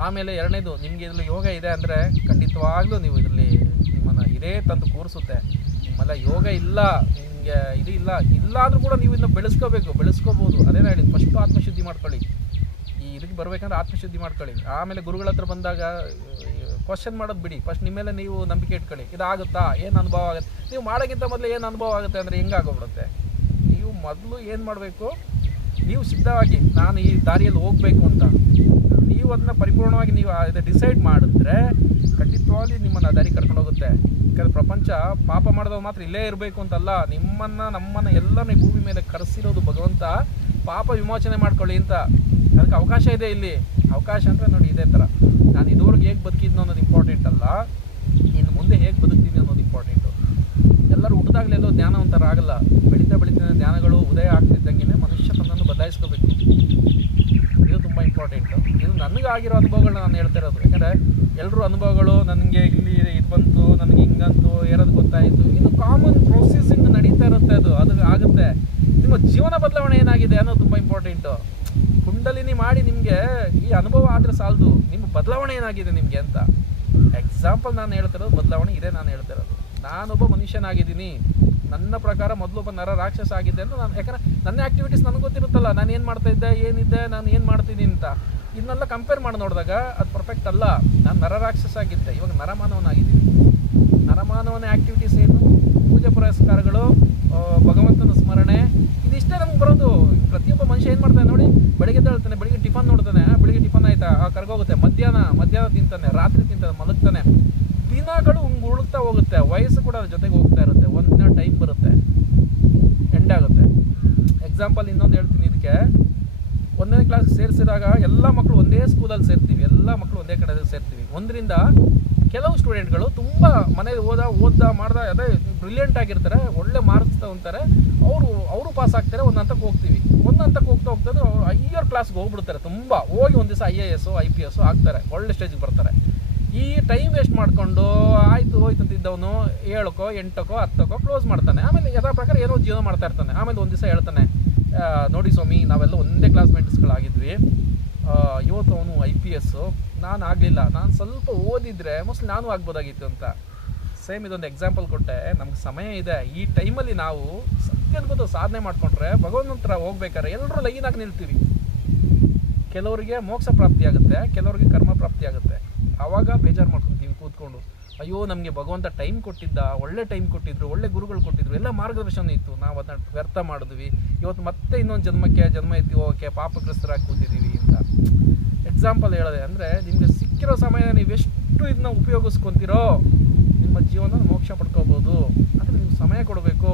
ಆಮೇಲೆ ಎರಡನೇದು, ನಿಮಗೆ ಇದರಲ್ಲಿ ಯೋಗ ಇದೆ ಅಂದರೆ ಖಂಡಿತವಾಗ್ಲೂ ನೀವು ಇದರಲ್ಲಿ ನಿಮ್ಮನ್ನು ಇದೇ ತಂದು ಕೂರಿಸುತ್ತೆ. ನಿಮ್ಮಲ್ಲ ಯೋಗ ಇಲ್ಲ, ನಿಮಗೆ ಇದು ಇಲ್ಲ, ಇಲ್ಲಾದರೂ ಕೂಡ ನೀವು ಇದನ್ನ ಬೆಳೆಸ್ಕೋಬೇಕು, ಬೆಳೆಸ್ಕೋಬೋದು. ಅದೇ ಹೇಳಿ ಫಸ್ಟು ಆತ್ಮಶುದ್ಧಿ ಮಾಡ್ಕೊಳ್ಳಿ. ಈ ಇದಕ್ಕೆ ಬರಬೇಕಂದ್ರೆ ಆತ್ಮಶುದ್ಧಿ ಮಾಡ್ಕೊಳ್ಳಿ. ಆಮೇಲೆ ಗುರುಗಳ ಹತ್ರ ಬಂದಾಗ ಕ್ವಶನ್ ಮಾಡೋದು ಬಿಡಿ. ಫಸ್ಟ್ ನಿಮ್ಮ ನೀವು ನಂಬಿಕೆ ಇಟ್ಕೊಳ್ಳಿ. ಇದಾಗುತ್ತಾ? ಏನು ಅನುಭವ ಆಗುತ್ತೆ? ನೀವು ಮಾಡೋಕ್ಕಿಂತ ಮೊದಲು ಏನು ಅನುಭವ ಆಗುತ್ತೆ ಅಂದರೆ ಹೆಂಗಾಗೋಗ್ಬಿಡುತ್ತೆ ನೀವು ಮೊದಲು ಏನು ಮಾಡಬೇಕು? ನೀವು ಸಿದ್ಧವಾಗಿ ನಾನು ಈ ದಾರಿಯಲ್ಲಿ ಹೋಗಬೇಕು ಅಂತ, ನೀವು ಅದನ್ನ ಪರಿಪೂರ್ಣವಾಗಿ ನೀವು ಇದು ಡಿಸೈಡ್ ಮಾಡಿದ್ರೆ ಖಂಡಿತವಾಗಿ ನಿಮ್ಮನ್ನು ಆ ದಾರಿ ಕರ್ಕೊಂಡು ಹೋಗುತ್ತೆ. ಯಾಕಂದರೆ ಪ್ರಪಂಚ ಪಾಪ ಮಾಡಿದವ್ರು ಮಾತ್ರ ಇಲ್ಲೇ ಇರಬೇಕು ಅಂತಲ್ಲ, ನಿಮ್ಮನ್ನು, ನಮ್ಮನ್ನು ಎಲ್ಲರನ್ನ ಈ ಭೂಮಿ ಮೇಲೆ ಕರೆಸಿರೋದು ಭಗವಂತ ಪಾಪ ವಿಮೋಚನೆ ಮಾಡ್ಕೊಳ್ಳಿ ಅಂತ. ಅದಕ್ಕೆ ಅವಕಾಶ ಇದೆ ಇಲ್ಲಿ. ಅವಕಾಶ ಅಂದರೆ ನೋಡಿ ಇದೇ ಥರ ನಾನು ಇದುವರೆಗೆ ಹೇಗೆ ಬದುಕಿದ್ನೋ ಅನ್ನೋದು ಇಂಪಾರ್ಟೆಂಟ್ ಅಲ್ಲ. ಇನ್ನು ಮುಂದೆ ಹೇಗೆ ಬದುಕ್ತೀನಿ ಅನ್ನೋದು ಇಂಪಾರ್ಟೆಂಟು ಎಲ್ಲರೂ ಹುಟ್ಟಿದಾಗಲೆಲ್ಲೋ ಜ್ಞಾನವಂತರಾಗಲ್ಲ ಬೆಳೀತಾ ಬೆಳೀತಾ ಜ್ಞಾನಗಳು ಉದಯ ಆಗ್ತಿದ್ದಂಗೆ ಬದಲಾಯಿಸ್ಕೋಬೇಕು. ಇದು ತುಂಬ ಇಂಪಾರ್ಟೆಂಟು ಇದು ನನಗೆ ಆಗಿರೋ ಅನುಭವಗಳನ್ನ ನಾನು ಹೇಳ್ತಾ ಇರೋದು. ಯಾಕಂದರೆ ಎಲ್ಲರೂ ಅನುಭವಗಳು ನನಗೆ ಇಲ್ಲಿ ಇದು ಬಂತು, ನನಗೆ ಹಿಂಗಂತು ಏರೋದು ಗೊತ್ತಾಯಿತು. ಇದು ಕಾಮನ್ ಪ್ರೊಸೆಸಿಂಗ್ ನಡೀತಾ ಇರುತ್ತೆ ಅದು. ಅದು ಆಗುತ್ತೆ. ನಿಮ್ಮ ಜೀವನ ಬದಲಾವಣೆ ಏನಾಗಿದೆ ಅನ್ನೋದು ತುಂಬ ಇಂಪಾರ್ಟೆಂಟು ಕುಂಡಲಿನಿ ಮಾಡಿ ನಿಮಗೆ ಈ ಅನುಭವ ಆದರೆ ಸಾಲದು. ನಿಮ್ಮ ಬದಲಾವಣೆ ಏನಾಗಿದೆ ನಿಮಗೆ ಅಂತ. ಎಕ್ಸಾಂಪಲ್ ನಾನು ಹೇಳ್ತಿರೋದು ಬದಲಾವಣೆ ಇದೆ ನಾನು ಹೇಳ್ತಿರೋದು ನಾನೊಬ್ಬ ಮನುಷ್ಯನಾಗಿದ್ದೀನಿ. ನನ್ನ ಪ್ರಕಾರ ಮೊದಲೊಬ್ಬ ನರ ರಾಕ್ಷಸ ಆಗಿದ್ದೆ ಅಂತ ನಾನು ಯಾಕಂದ್ರೆ ನನ್ನ ಆ್ಯಕ್ಟಿವಿಟೀಸ್ ನನಗೆ ಗೊತ್ತಿರುತ್ತಲ್ಲ ನಾನು ಏನು ಮಾಡ್ತಾ ಇದ್ದೆ ಏನಿದ್ದೆ ನಾನು ಏನು ಮಾಡ್ತಿದ್ದೀನಿ ಅಂತ. ಇದನ್ನೆಲ್ಲ ಕಂಪೇರ್ ಮಾಡಿ ನೋಡಿದಾಗ ಅದು ಪರ್ಫೆಕ್ಟ್ ಅಲ್ಲ. ನಾನು ನರ ರಾಕ್ಷಸ ಆಗಿದ್ದೆ ಇವಾಗ ನರಮಾನವನಾಗಿದ್ದೀನಿ ನರಮಾನವನ ಆ್ಯಕ್ಟಿವಿಟೀಸ್ ಏನು? ಪೂಜೆ ಪುರಸ್ಕಾರಗಳು ಭಗವಂತನ ಸ್ಮರಣೆ. ಇದಿಷ್ಟೇ ನಮ್ಗೆ ಬರೋದು. ಪ್ರತಿಯೊಬ್ಬ ಮನುಷ್ಯ ಏನು ಮಾಡ್ತಾನೆ ನೋಡಿ ಬೆಳಿಗ್ಗೆ ಹೇಳ್ತಾನೆ ಬೆಳಿಗ್ಗೆ ಟಿಫನ್ ನೋಡ್ತಾನೆ ಬೆಳಿಗ್ಗೆ ಟಿಫನ್ ಆಯ್ತಾ? ಆ, ಕರ್ಗೋಗುತ್ತೆ. ಮಧ್ಯಾಹ್ನ ಮಧ್ಯಾಹ್ನ ತಿಂತಾನೆ ರಾತ್ರಿ ತಿಂತಾನೆ ಮಲಗ್ತಾನೆ. ದಿನಗಳು ಹಂಗೆ ಉಳುಕ್ತಾ ಹೋಗುತ್ತೆ ವಯಸ್ಸು ಕೂಡ ಅದ್ರ ಜೊತೆಗೆ ಹೋಗ್ತಾ ಇರುತ್ತೆ. ಒಂದಿನ ಟೈಮ್ ಬರುತ್ತೆ. ಎಂಡ್ ಆಗುತ್ತೆ. ಎಕ್ಸಾಂಪಲ್ ಇನ್ನೊಂದು ಹೇಳ್ತೀನಿ ಇದಕ್ಕೆ ಒಂದನೇ ಕ್ಲಾಸ್ ಸೇರಿಸಿದಾಗ ಎಲ್ಲ ಮಕ್ಕಳು ಒಂದೇ ಸ್ಕೂಲಲ್ಲಿ ಸೇರ್ತೀವಿ. ಎಲ್ಲ ಮಕ್ಕಳು ಒಂದೇ ಕಡೆ ಸೇರ್ತೀವಿ. ಒಂದರಿಂದ ಕೆಲವು ಸ್ಟೂಡೆಂಟ್ಗಳು ತುಂಬ ಮನೇಲಿ ಓದ, ಓದ್ದ, ಮಾಡ್ದ, ಅದೇ ಬ್ರಿಲಿಯಂಟ್ ಆಗಿರ್ತಾರೆ, ಒಳ್ಳೆ ಮಾರ್ಕ್ಸ್ ತಗೊಂತಾರೆ. ಅವರು ಅವರು ಪಾಸ್ ಆಗ್ತಾರೆ, ಒಂದು ಹಂತಕ್ಕೆ ಹೋಗ್ತೀವಿ. ಒಂದು ಹಂತಕ್ಕೆ ಹೋಗ್ತಾ ಹೋಗ್ತಾ ಹೈಯರ್ ಕ್ಲಾಸ್ಗೆ ಹೋಗ್ಬಿಡ್ತಾರೆ ತುಂಬ. ಹೋಗಿ ಒಂದು ದಿವಸ I A S I P S ಆಗ್ತಾರೆ. ಒಳ್ಳೆ ಸ್ಟೇಜಿಗೆ ಬರ್ತಾರೆ. ಈ ಟೈಮ್ ವೇಸ್ಟ್ ಮಾಡಿಕೊಂಡು ಆಯ್ತು, ಹೋಯ್ತು ಅಂತಿದ್ದವನು ಏಳಕ್ಕೋ, ಎಂಟಕ್ಕೋ, ಹತ್ತಕ್ಕೋ ಕ್ಲೋಸ್ ಮಾಡ್ತಾನೆ. ಆಮೇಲೆ ಯಥಾ ಪ್ರಕಾರ ಏನೋ ಜೀವನ ಮಾಡ್ತಾ ಇರ್ತಾನೆ. ಆಮೇಲೆ ಒಂದು ದಿವಸ ಹೇಳ್ತಾನೆ ನೋಡಿ ಸ್ವಾಮಿ, ನಾವೆಲ್ಲ ಒಂದೇ ಕ್ಲಾಸ್ಮೇಟ್ಸ್ಗಳಾಗಿದ್ವಿ ಇವತ್ತು ಅವನು ಐ ಪಿ ಎಸ್ಸು ನಾನು ಆಗಲಿಲ್ಲ. ನಾನು ಸ್ವಲ್ಪ ಓದಿದ್ರೆ ಮೋಸ್ಟ್ಲಿ ನಾನು ಆಗ್ಬೋದಾಗಿತ್ತು ಅಂತ. ಸೇಮ್ ಇದೊಂದು ಎಕ್ಸಾಂಪಲ್ ಕೊಟ್ಟೆ. ನಮ್ಗೆ ಸಮಯ ಇದೆ. ಈ ಟೈಮಲ್ಲಿ ನಾವು ಸತ್ಯ ಗೊತ್ತು ಸಾಧನೆ ಮಾಡ್ಕೊಂಡ್ರೆ ಭಗವಂತರ ಹೋಗ್ಬೇಕಾದ್ರೆ ಎಲ್ಲರೂ ಲೈನಾಗಿ ನಿಲ್ತೀವಿ. ಕೆಲವರಿಗೆ ಮೋಕ್ಷ ಪ್ರಾಪ್ತಿ ಆಗುತ್ತೆ, ಕೆಲವರಿಗೆ ಕರ್ಮ ಪ್ರಾಪ್ತಿ ಆಗುತ್ತೆ. ಆವಾಗ ಬೇಜಾರು ಮಾಡ್ಕೊತೀವಿ ಕೂತ್ಕೊಂಡು. ಅಯ್ಯೋ, ನಮಗೆ ಭಗವಂತ ಟೈಮ್ ಕೊಟ್ಟಿದ್ದ, ಒಳ್ಳೆ ಟೈಮ್ ಕೊಟ್ಟಿದ್ರು, ಒಳ್ಳೆ ಗುರುಗಳು ಕೊಟ್ಟಿದ್ರು, ಎಲ್ಲ ಮಾರ್ಗದರ್ಶನ ಇತ್ತು. ನಾವು ಅದನ್ನ ವ್ಯರ್ಥ ಮಾಡಿದ್ವಿ. ಇವತ್ತು ಮತ್ತೆ ಇನ್ನೊಂದು ಜನ್ಮಕ್ಕೆ ಜನ್ಮ ಎತ್ತಿ ಓಕೆ ಪಾಪಗ್ರಸ್ತರಾಗಿ ಕೂತಿದ್ದೀವಿ ಅಂತ. ಎಕ್ಸಾಂಪಲ್ ಹೇಳಿದೆ, ಅಂದರೆ ನಿಮಗೆ ಸಿಕ್ಕಿರೋ ಸಮಯ ನೀವು ಎಷ್ಟು ಇದನ್ನ ಉಪಯೋಗಿಸ್ಕೊತೀರೋ, ನಿಮ್ಮ ಜೀವನ ಮೋಕ್ಷ ಪಡ್ಕೋಬೋದು. ಆದರೆ ನೀವು ಸಮಯ ಕೊಡಬೇಕು.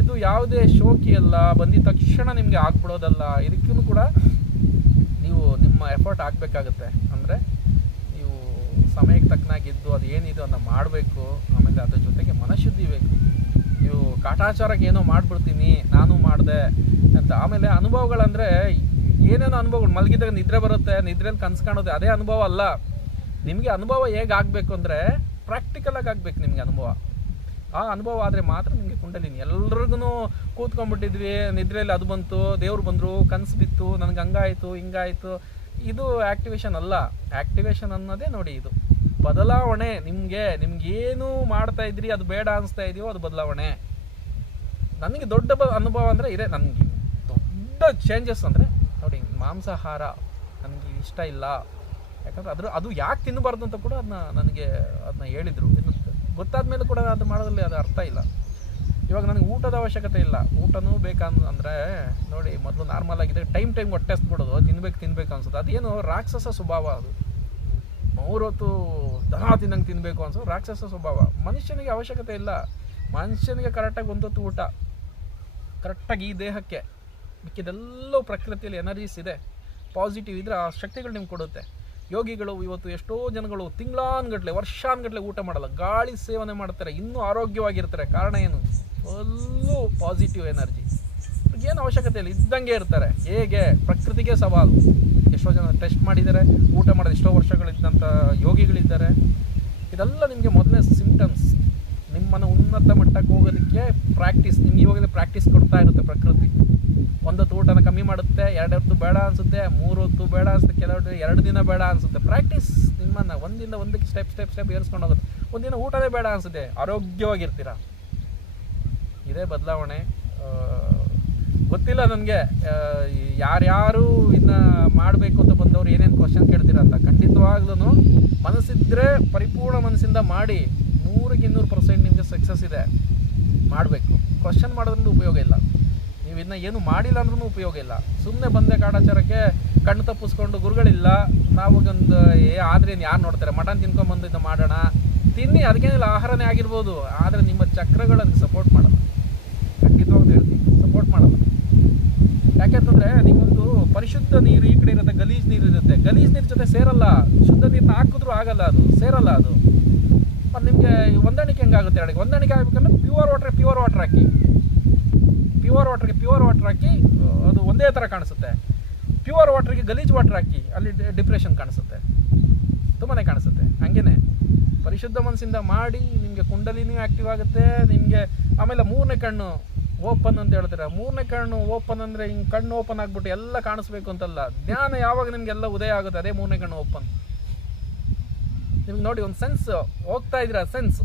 ಇದು ಯಾವುದೇ ಶೋಕಿ ಅಲ್ಲ, ಬಂದಿದ ತಕ್ಷಣ ನಿಮಗೆ ಆಗ್ಬಿಡೋದಲ್ಲ. ಇದಕ್ಕೂ ಕೂಡ ನೀವು ನಿಮ್ಮ ಎಫರ್ಟ್ ಹಾಕಬೇಕಾಗುತ್ತೆ ಸಮಯಕ್ಕೆ ತಕ್ಕನಾಗಿದ್ದು ಅದು ಏನಿದೆ ಅದನ್ನ ಮಾಡಬೇಕು, ಆಮೇಲೆ ಅದ್ರ ಜೊತೆಗೆ ಮನಶುದ್ಧಿ ಬೇಕು. ನೀವು ಕಾಟಾಚಾರಕ್ಕೆ ಏನೋ ಮಾಡಿಬಿಡ್ತೀನಿ, ನಾನು ಮಾಡಿದೆ ಅಂತ. ಆಮೇಲೆ ಅನುಭವಗಳಂದರೆ ಏನೇನೋ ಅನುಭವಗಳು, ಮಲಗಿದಾಗ ನಿದ್ರೆ ಬರುತ್ತೆ ನಿದ್ರೆಯಲ್ಲಿ ಕನ್ಸು ಕಾಣೋದು ಅದೇ ಅನುಭವ ಅಲ್ಲ. ನಿಮಗೆ ಅನುಭವ ಹೇಗೆ ಆಗಬೇಕು ಅಂದರೆ ಪ್ರಾಕ್ಟಿಕಲಾಗಿ ಆಗಬೇಕು ನಿಮಗೆ ಅನುಭವ. ಆ ಅನುಭವ ಆದರೆ ಮಾತ್ರ ನಿಮಗೆ ಕುಂಡಲಿನಿ. ಎಲ್ರಿಗೂ ಕೂತ್ಕೊಂಡ್ಬಿಟ್ಟಿದ್ವಿ ನಿದ್ರೆಯಲ್ಲಿ ಅದು ಬಂತು, ದೇವ್ರು ಬಂದರು, ಕನಸು ಬಿತ್ತು, ನನಗೆ ಹಂಗಾಯಿತು, ಹಿಂಗಾಯಿತು ಇದು ಆ್ಯಕ್ಟಿವೇಶನ್ ಅಲ್ಲ. ಆ್ಯಕ್ಟಿವೇಶನ್ ಅನ್ನೋದೇ ನೋಡಿ ಇದು. ಬದಲಾವಣೆ ನಿಮಗೆ ನಿಮ್ಗೆ ಏನು ಮಾಡ್ತಾ ಇದ್ರಿ, ಅದು ಬೇಡ ಅನಿಸ್ತಾ ಇದೆಯೋ ಅದು ಬದಲಾವಣೆ. ನನಗೆ ದೊಡ್ಡ ಬ ಅನುಭವ ಅಂದರೆ ಇದೆ. ನನಗೆ ದೊಡ್ಡ ಚೇಂಜಸ್ ಅಂದರೆ ನೋಡಿ, ಮಾಂಸಾಹಾರ ನನಗೆ ಇಷ್ಟ ಇಲ್ಲ. ಯಾಕಂದ್ರೆ ಅದ್ರ ಅದು ಯಾಕೆ ತಿನ್ನಬಾರ್ದು ಅಂತ ಕೂಡ ಅದನ್ನ ನನಗೆ ಅದನ್ನ ಹೇಳಿದರು. ಗೊತ್ತಾದ ಮೇಲೆ ಕೂಡ ಅದು ಮಾಡೋದ್ರಲ್ಲಿ ಅದು ಅರ್ಥ ಇಲ್ಲ. ಇವಾಗ ನನಗೆ ಊಟದ ಅವಶ್ಯಕತೆ ಇಲ್ಲ. ಊಟನೂ ಬೇಕಂದ್ರೆ ನೋಡಿ ಮೊದಲು ನಾರ್ಮಲ್ ಆಗಿದೆ. ಟೈಮ್ ಟೈಮ್ ಹೊಟ್ಟೆ ಬಿಡೋದು ತಿನ್ಬೇಕು ತಿನ್ಬೇಕು ಅನ್ಸುತ್ತೆ. ಅದೇನು ರಾಕ್ಷಸ ಸ್ವಭಾವ ಅದು. ಮೂರು ಹೊತ್ತು ದನ ತಿನ್ನಂಗೆ ತಿನ್ನಬೇಕು ಅನ್ಸೋ ರಾಕ್ಷಸ ಸ್ವಭಾವ. ಮನುಷ್ಯನಿಗೆ ಅವಶ್ಯಕತೆ ಇಲ್ಲ. ಮನುಷ್ಯನಿಗೆ ಕರೆಕ್ಟಾಗಿ ಒಂದೊತ್ತು ಊಟ. ಕರೆಕ್ಟಾಗಿ ಈ ದೇಹಕ್ಕೆ. ಮಿಕ್ಕಿದೆಲ್ಲವೂ ಪ್ರಕೃತಿಯಲ್ಲಿ ಎನರ್ಜೀಸ್ ಇದೆ. ಪಾಸಿಟಿವ್ ಇದ್ರೆ ಆ ಶಕ್ತಿಗಳು ನಿಮ್ಗೆ ಕೊಡುತ್ತೆ. ಯೋಗಿಗಳು ಇವತ್ತು ಎಷ್ಟೋ ಜನಗಳು ತಿಂಗಳಾನ್ಗಟ್ಲೆ, ವರ್ಷಾನ್ಗಟ್ಲೆ ಊಟ ಮಾಡಲ್ಲ. ಗಾಳಿ ಸೇವನೆ ಮಾಡ್ತಾರೆ. ಇನ್ನೂ ಆರೋಗ್ಯವಾಗಿರ್ತಾರೆ. ಕಾರಣ ಏನು? Full positive energy. ಏನು ಅವಶ್ಯಕತೆ ಇಲ್ಲ, ಇದ್ದಂಗೆ ಇರ್ತಾರೆ. ಹೇಗೆ? ಪ್ರಕೃತಿಗೆ ಸವಾಲು. ಎಷ್ಟೋ ಜನ ಟೆಸ್ಟ್ ಮಾಡಿದ್ದಾರೆ, ಊಟ ಮಾಡಿದ ಎಷ್ಟೋ ವರ್ಷಗಳಿದ್ದಂಥ ಯೋಗಿಗಳಿದ್ದಾರೆ. ಇದೆಲ್ಲ ನಿಮಗೆ ಮೊದಲನೇ ಸಿಂಪ್ಟಮ್ಸ್ ನಿಮ್ಮನ್ನು ಉನ್ನತ ಮಟ್ಟಕ್ಕೆ ಹೋಗೋದಕ್ಕೆ ಪ್ರಾಕ್ಟೀಸ್ ನಿಮ್ಗೆ ಇವಾಗಲೇ ಪ್ರಾಕ್ಟೀಸ್ ಕೊಡ್ತಾ ಇರುತ್ತೆ ಪ್ರಕೃತಿ. ಒಂದೊತ್ತು ಊಟನ ಕಮ್ಮಿ ಮಾಡುತ್ತೆ ಎರಡು ಹೊತ್ತು ಬೇಡ ಅನಿಸುತ್ತೆ ಮೂರು ಹೊತ್ತು ಬೇಡ ಅನಿಸುತ್ತೆ ಕೆಲವು ಎರಡು ದಿನ ಬೇಡ ಅನಿಸುತ್ತೆ. ಪ್ರಾಕ್ಟೀಸ್ ನಿಮ್ಮನ್ನು ಒಂದಿಂದ ಒಂದಕ್ಕೆ ಸ್ಟೆಪ್ ಸ್ಟೆಪ್ ಸ್ಟೆಪ್ ಏರಿಸ್ಕೊಂಡು ಹೋಗುತ್ತೆ. ಒಂದಿನ ಊಟವೇ ಬೇಡ ಅನಿಸುತ್ತೆ. ಆರೋಗ್ಯವಾಗಿರ್ತೀರ. ಇದೇ ಬದಲಾವಣೆ. ಗೊತ್ತಿಲ್ಲ ನನಗೆ. ಯಾರ್ಯಾರು ಇದನ್ನ ಮಾಡಬೇಕು ಅಂತ ಬಂದವರು ಏನೇನು ಕ್ವಶನ್ ಕೇಳ್ತೀರ ಅಂತ. ಖಂಡಿತವಾಗ್ಲೂ ಮನಸ್ಸಿದ್ರೆ ಪರಿಪೂರ್ಣ ಮನಸ್ಸಿಂದ ಮಾಡಿ ನೂರಕ್ಕೆ ಇನ್ನೂರು ಪರ್ಸೆಂಟ್ ನಿಮಗೆ ಸಕ್ಸಸ್ ಇದೆ ಮಾಡಬೇಕು. ಕ್ವಶನ್ ಮಾಡೋದ್ರಿಂದ ಉಪಯೋಗ ಇಲ್ಲ. ನೀವು ಇದನ್ನ ಏನು ಮಾಡಿಲ್ಲ ಅಂದ್ರೂ ಉಪಯೋಗ ಇಲ್ಲ. ಸುಮ್ಮನೆ ಬಂದೆ ಕಾಡಾಚಾರಕ್ಕೆ ಕಣ್ಣು ತಪ್ಪಿಸ್ಕೊಂಡು ಗುರುಗಳಿಲ್ಲ. ನಾವಾಗೊಂದು ಏ, ಆದ್ರೆ ಯಾರು ನೋಡ್ತಾರೆ? ಮಟನ್ ತಿನ್ಕೊಂಬಂದು ಇದನ್ನ ಮಾಡೋಣ. ತಿನ್ನಿ, ಅದಕ್ಕೇನಿಲ್ಲ, ಆಹಾರನೇ ಆಗಿರ್ಬೋದು. ಆದರೆ ನಿಮ್ಮ ಚಕ್ರಗಳನ್ನು ಸಪೋರ್ಟ್ ಮಾಡಲ್ಲ ಖಂಡಿತವಾಗ್ಲೂ ಹೇಳ್ತೀನಿ ಸಪೋರ್ಟ್ ಮಾಡಲ್ಲ ಯಾಕೆಂತಂದ್ರೆ ನೀವೊಂದು ಪರಿಶುದ್ಧ ನೀರು ಈ ಕಡೆ ಇರುತ್ತೆ, ಗಲೀಜ್ ನೀರು ಇರುತ್ತೆ. ಗಲೀಜ್ ನೀರು ಜೊತೆ ಸೇರಲ್ಲ, ಶುದ್ಧ ನೀರನ್ನ ಹಾಕಿದ್ರು ಆಗಲ್ಲ ಅದು, ಸೇರಲ್ಲ ಅದು. ಮತ್ತು ನಿಮಗೆ ಹೊಂದಾಣಿಕೆ ಹೆಂಗಾಗುತ್ತೆ ಹೇಳಿ? ಹೊಂದಾಣಿಕೆ ಆಗಬೇಕಂದ್ರೆ ಪ್ಯೂರ್ ವಾಟರ್ ಪ್ಯೂರ್ ವಾಟರ್ ಹಾಕಿ. ಪ್ಯೂರ್ ವಾಟರ್ಗೆ ಪ್ಯೂರ್ ವಾಟರ್ ಹಾಕಿ, ಅದು ಒಂದೇ ಥರ ಕಾಣಿಸುತ್ತೆ. ಪ್ಯೂರ್ ವಾಟ್ರಿಗೆ ಗಲೀಜ್ ವಾಟರ್ ಹಾಕಿ, ಅಲ್ಲಿ ಡಿಪ್ರೆಷನ್ ಕಾಣಿಸುತ್ತೆ. ತುಂಬಾ ಕಾಣಿಸುತ್ತೆ. ಹಂಗೇನೆ. ಪರಿಶುದ್ಧ ಮನಸ್ಸಿಂದ ಮಾಡಿ, ನಿಮಗೆ ಕುಂಡಲಿನೂ ಆ್ಯಕ್ಟಿವ್ ಆಗುತ್ತೆ, ನಿಮಗೆ ಆಮೇಲೆ ಮೂರನೇ ಕಣ್ಣು ಓಪನ್ ಅಂತ ಹೇಳ್ತಾರೆ? ಮೂರನೇ ಕಣ್ಣು ಓಪನ್ ಅಂದರೆ ಹಿಂಗೆ ಕಣ್ಣು ಓಪನ್ ಆಗಿಬಿಟ್ಟು ಎಲ್ಲ ಕಾಣಿಸ್ಬೇಕು ಅಂತಲ್ಲ. ಜ್ಞಾನ ಯಾವಾಗ ನಿಮಗೆಲ್ಲ ಉದಯ ಆಗುತ್ತೆ ಅದೇ ಮೂರನೇ ಕಣ್ಣು ಓಪನ್ ನಿಮ್ಗೆ ನೋಡಿ ಒಂದು ಸೆನ್ಸ್ ಹೋಗ್ತಾ ಇದ್ದೀರಾ? ಸೆನ್ಸ್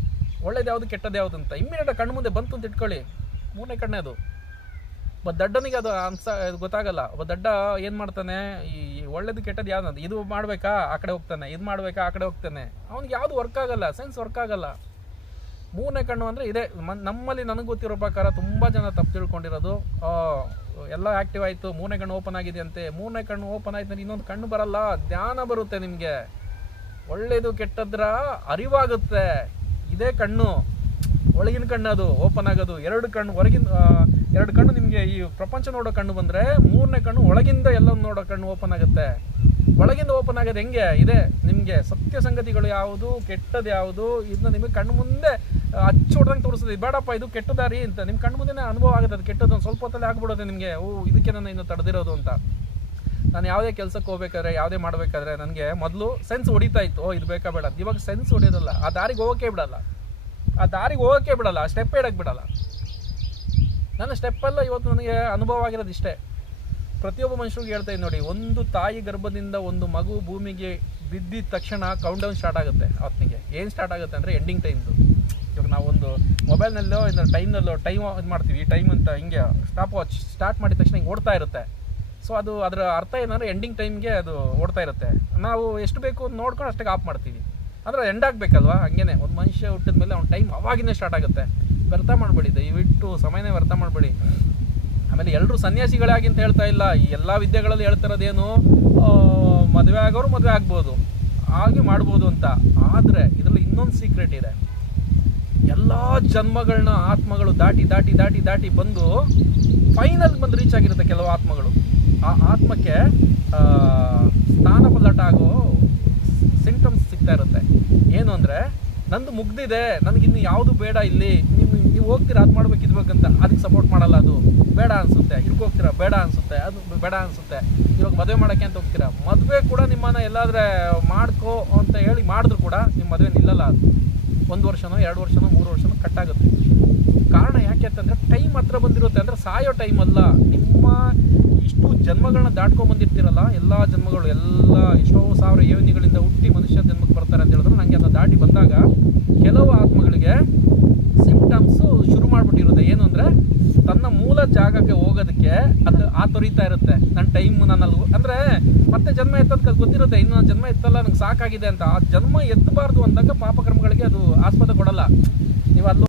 ಒಳ್ಳೇದು ಯಾವುದು ಕೆಟ್ಟದ್ದು ಯಾವುದು ಅಂತ. ಇಮ್ಮಿಡಿಯೇಟ್ ಕಣ್ಣು ಮುಂದೆ ಬಂತು ಅಂತ ಇಟ್ಕೊಳ್ಳಿ. ಮೂರನೇ ಕಣ್ಣೇ ಅದು. ಒಬ್ಬ ದಡ್ಡನಿಗೆ ಅದು ಅನ್ಸ ಗೊತ್ತಾಗಲ್ಲ. ಒಬ್ಬ ದಡ್ಡ ಏನು ಮಾಡ್ತಾನೆ? ಈ ಒಳ್ಳೇದು ಕೆಟ್ಟದ್ದು ಯಾವ್ದು ಇದು ಮಾಡಬೇಕಾ? ಆ ಕಡೆ ಹೋಗ್ತಾನೆ. ಇದು ಮಾಡಬೇಕಾ? ಆ ಕಡೆ ಹೋಗ್ತಾನೆ. ಅವ್ನಿಗೆ ಯಾವುದು ವರ್ಕ್ ಆಗಲ್ಲ. ಸೆನ್ಸ್ ವರ್ಕ್ ಆಗಲ್ಲ. ಮೂರನೇ ಕಣ್ಣು ಅಂದರೆ ಇದೆ. ನಮ್ಮಲ್ಲಿ ನನಗೆ ಗೊತ್ತಿರೋ ಪ್ರಕಾರ ತುಂಬ ಜನ ತಪ್ಪು ತಿಳ್ಕೊಂಡಿರೋದು. ಎಲ್ಲ ಆ್ಯಕ್ಟಿವ್ ಆಯಿತು, ಮೂರನೇ ಕಣ್ಣು ಓಪನ್ ಆಗಿದೆ ಅಂತೆ ಮೂರನೇ ಕಣ್ಣು ಓಪನ್ ಆಯ್ತು ಇನ್ನೊಂದು ಕಣ್ಣು ಬರಲ್ಲ. ಧ್ಯಾನ ಬರುತ್ತೆ ನಿಮಗೆ. ಒಳ್ಳೆಯದು ಕೆಟ್ಟದ್ರ ಅರಿವಾಗುತ್ತೆ. ಇದೇ ಕಣ್ಣು. ಒಳಗಿನ ಕಣ್ಣು ಅದು ಓಪನ್ ಆಗೋದು. ಎರಡು ಕಣ್ಣು ಹೊರಗಿನ ಎರಡು ಕಣ್ಣು ನಿಮಗೆ ಈ ಪ್ರಪಂಚ ನೋಡೋ ಕಣ್ಣು ಬಂದರೆ ಮೂರನೇ ಕಣ್ಣು ಒಳಗಿಂದ ಎಲ್ಲ ನೋಡೋ ಕಣ್ಣು ಓಪನ್ ಆಗುತ್ತೆ. ಒಳಗಿಂದ ಓಪನ್ ಆಗೋದು ಹೆಂಗೆ? ಇದೆ. ನಿಮಗೆ ಸತ್ಯ ಸಂಗತಿಗಳು ಯಾವುದು ಕೆಟ್ಟದ್ದು ಯಾವುದು ಇದನ್ನ ನಿಮಗೆ ಕಣ್ಣು ಮುಂದೆ ಹಚ್ಚಿ ಹೊಡ್ದಂಗೆ ತೋರಿಸ್ತದೆ ಬೇಡಪ್ಪ, ಇದು ಕೆಟ್ಟ ದಾರಿ ಅಂತ. ನಿಮ್ಮ ಕಣ್ಣು ಮುಂದೆ ಅನುಭವ ಆಗುತ್ತೆ. ಅದು ಕೆಟ್ಟದ್ದು ಒಂದು ಸ್ವಲ್ಪ ಹೊತ್ತಲ್ಲಿ ಆಗ್ಬಿಡೋದೆ ನಿಮಗೆ. ಓ, ಇದಕ್ಕೆ ನಾನು ಇನ್ನು ತಡೆದಿರೋದು ಅಂತ. ನಾನು ಯಾವುದೇ ಕೆಲಸಕ್ಕೆ ಹೋಗ್ಬೇಕಾದ್ರೆ, ಯಾವುದೇ ಮಾಡಬೇಕಾದ್ರೆ ನನಗೆ ಮೊದಲು ಸೆನ್ಸ್ ಹೊಡಿತಾ ಇತ್ತು. ಓ, ಇದು ಬೇಕಾ, ಬೇಡ. ಇವಾಗ ಸೆನ್ಸ್ ಹೊಡಿಯೋದಲ್ಲ. ಆ ದಾರಿಗೆ ಹೋಗೋಕೆ ಬಿಡಲ್ಲ. ಆ ದಾರಿಗೆ ಹೋಗೋಕೆ ಬಿಡಲ್ಲ. ಆ ಸ್ಟೆಪ್ ಇಡಕ್ಕೆ ಬಿಡಲ್ಲ. ನನ್ನ ಸ್ಟೆಪ್ಪೆಲ್ಲ ಇವತ್ತು ನನಗೆ ಅನುಭವ ಆಗಿರೋದು ಇಷ್ಟೇ. ಪ್ರತಿಯೊಬ್ಬ ಮನುಷ್ಯರಿಗೆ ಹೇಳ್ತಾ ನೋಡಿ, ಒಂದು ತಾಯಿ ಗರ್ಭದಿಂದ ಒಂದು ಮಗು ಭೂಮಿಗೆ ಬಿದ್ದಿದ ತಕ್ಷಣ ಕೌಂಟ್ ಡೌನ್ ಸ್ಟಾರ್ಟ್ ಆಗುತ್ತೆ ಆತನಿಗೆ ಏನು ಸ್ಟಾರ್ಟ್ ಆಗುತ್ತೆ ಅಂದರೆ ಎಂಡಿಂಗ್ ಟೈಮ್ದು ಇವಾಗ ನಾವೊಂದು ಮೊಬೈಲ್ನಲ್ಲೋ ಇಲ್ಲ ಟೈಮ್ನಲ್ಲೋ ಟೈಮ್ ಇದು ಮಾಡ್ತೀವಿ, ಈ ಟೈಮ್ ಅಂತ ಹಿಂಗೆ ಸ್ಟಾಪ್ ವಾಚ್ ಸ್ಟಾರ್ಟ್ ಮಾಡಿದ ತಕ್ಷಣ ಹಿಂಗೆ ಓಡ್ತಾ ಇರುತ್ತೆ. ಸೊ ಅದು ಅದರ ಅರ್ಥ ಏನಂದರೆ ಎಂಡಿಂಗ್ ಟೈಮ್ಗೆ ಅದು ಓಡ್ತಾ ಇರುತ್ತೆ. ನಾವು ಎಷ್ಟು ಬೇಕು ನೋಡ್ಕೊಂಡು ಅಷ್ಟಕ್ಕೆ ಆಫ್ ಮಾಡ್ತೀವಿ. ಅಂದರೆ ಎಂಡ್ ಆಗಬೇಕಲ್ವಾ? ಹಂಗೇನೆ ಒಂದು ಮನುಷ್ಯ ಹುಟ್ಟಿದ ಮೇಲೆ ಅವ್ನ ಟೈಮ್ ಅವಾಗಿನೇ ಸ್ಟಾರ್ಟ್ ಆಗುತ್ತೆ. ವ್ಯರ್ಥ ಮಾಡಬೇಡಿ, ದಯವಿಟ್ಟು ಸಮಯನೇ ವ್ಯರ್ಥ ಮಾಡಬೇಡಿ. ಆಮೇಲೆ ಎಲ್ಲರೂ ಸನ್ಯಾಸಿಗಳಾಗಿ ಅಂತ ಹೇಳ್ತಾ ಇಲ್ಲ. ಎಲ್ಲ ವಿದ್ಯೆಗಳಲ್ಲಿ ಹೇಳ್ತಿರೋದೇನು ಮದುವೆ ಆಗೋರು ಮದುವೆ ಆಗ್ಬೋದು, ಹಾಗೆ ಮಾಡ್ಬೋದು ಅಂತ. ಆದರೆ ಇದರಲ್ಲಿ ಇನ್ನೊಂದು ಸೀಕ್ರೆಟ್ ಇದೆ. ಎಲ್ಲ ಜನ್ಮಗಳನ್ನ ಆತ್ಮಗಳು ದಾಟಿ ದಾಟಿ ದಾಟಿ ದಾಟಿ ಬಂದು ಫೈನಲ್ ಬಂದು ರೀಚ್ ಆಗಿರುತ್ತೆ ಕೆಲವು ಆತ್ಮಗಳು. ಆ ಆತ್ಮಕ್ಕೆ ಸ್ನಾನ ಪಲ್ಲಟ ಆಗೋ ಸಿಂಟಮ್ಸ್ ಸಿಗ್ತಾ ಇರುತ್ತೆ. ಏನು ಅಂದರೆ, ನಂದು ಮುಗ್ದಿದೆ ನನಗಿನ್ನು ಯಾವುದು ಬೇಡ ಇಲ್ಲಿ, ನೀವು ನೀವು ಹೋಗ್ತೀರಾ, ಅದು ಮಾಡ್ಬೇಕು ಇದ್ಬೇಕಂತ ಅದಕ್ಕೆ ಸಪೋರ್ಟ್ ಮಾಡಲ್ಲ ಅದು. ಬೇಡ ಅನಿಸುತ್ತೆ ಇದಕ್ಕೆ ಹೋಗ್ತೀರಾ, ಬೇಡ ಅನಿಸುತ್ತೆ, ಅದು ಬೇಡ ಅನಿಸುತ್ತೆ. ಇವಾಗ ಮದುವೆ ಮಾಡೋಕ್ಕೆ ಅಂತ ಹೋಗ್ತೀರಾ, ಮದುವೆ ಕೂಡ ನಿಮ್ಮನ್ನು ಎಲ್ಲಾದರೆ ಮಾಡ್ಕೋ ಅಂತ ಹೇಳಿ ಮಾಡಿದ್ರು ಕೂಡ ನಿಮ್ಮ ಮದುವೆ ನಿಲ್ಲಲ್ಲ ಅದು. ಒಂದು ವರ್ಷನೋ ಎರಡು ವರ್ಷನೋ ಮೂರು ವರ್ಷನೋ ಕಟ್ಟಾಗುತ್ತೆ. ಕಾರಣ ಯಾಕೆ ಅಂತಂದರೆ ಟೈಮ್ ಹತ್ರ ಬಂದಿರುತ್ತೆ ಅಂದರೆ ಸಾಯೋ ಟೈಮ್ ಅಲ್ಲ. ನಿಮ್ಮ ಇಷ್ಟು ಜನ್ಮಗಳನ್ನ ದಾಟ್ಕೊಂಡು ಬಂದಿರ್ತೀರಲ್ಲ, ಎಲ್ಲ ಜನ್ಮಗಳು, ಎಲ್ಲ ಎಷ್ಟೋ ಸಾವಿರ ಯೋನಿಗಳಿಂದ ಹುಟ್ಟಿ ಮನುಷ್ಯ ಜನ್ಮಕ್ಕೆ ಬರ್ತಾರೆ ಅಂತ ಹೇಳಿದ್ರೆ ನನಗೆ ಅದನ್ನು ದಾಟಿ ಬಂದಾಗ ಕೆಲವು ಆತ್ಮಗಳಿಗೆ ಸಿಂಪ್ಟಮ್ಸು ಶುರು ಮಾಡಿಬಿಟ್ಟಿರುತ್ತೆ. ಏನು ಅಂದರೆ, ತನ್ನ ಮೂಲ ಜಾಗಕ್ಕೆ ಹೋಗೋದಕ್ಕೆ ಅದು ಆ ತೊರಿತಾ ಇರುತ್ತೆ. ನನ್ನ ಟೈಮ್ ನನ್ನಲ್ಲಿ. ಅಂದರೆ, ಮತ್ತೆ ಜನ್ಮ ಎತ್ತೋದಕ್ಕೆ ಗೊತ್ತಿರುತ್ತೆ ಇನ್ನೊಂದು ಜನ್ಮ ಎತ್ತಲ್ಲ ನನಗೆ ಸಾಕಾಗಿದೆ ಅಂತ. ಆ ಜನ್ಮ ಎತ್ತಬಾರ್ದು ಅಂದಾಗ ಪಾಪಕ್ರಮಗಳಿಗೆ ಅದು ಆಸ್ಪದ ಕೊಡಲ್ಲ. ನೀವು ಅಲ್ಲಿ